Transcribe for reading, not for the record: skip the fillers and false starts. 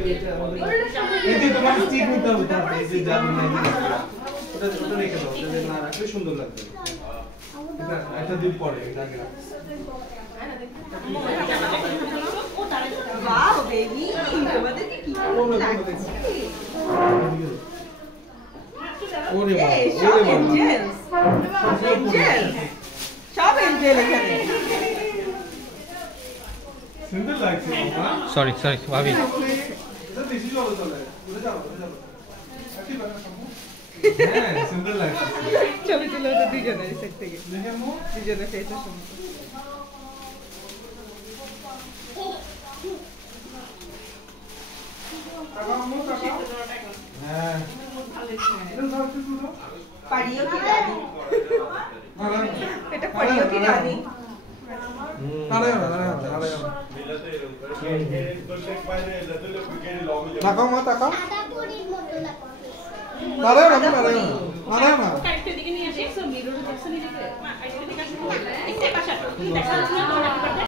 এই যে তোমার স্টিক নিতে হবে তাহলে এই যে জার্মান নাই ওটা রেখে দাও যদি না রাখলে সুন্দর লাগবে এটা একটা দিন পরে এটা আগে वाओ बेबी তোমাদের কি লাগছে ওরে বাবা সব এঞ্জেল সব এঞ্জেল এখানে সুন্দর লাগছে বাবা সরি ভাবি এটা বেশি চলো চলে ঘুরে যাও হ্যাঁ সুন্দর লাগছে ছবি তুলে তো দুজনের সেট থেকে দেখেন মো দুজনের ফেসের সঙ্গে হ্যাঁ পারিও কি রানী এটা পারিও কি রানী তাকাও মা তাকাও একটা দিকে নিয়ে আসি সো মিরর দেখছ নিজেকে একটা দিকে আসো একটা পাশে দেখা যাচ্ছে না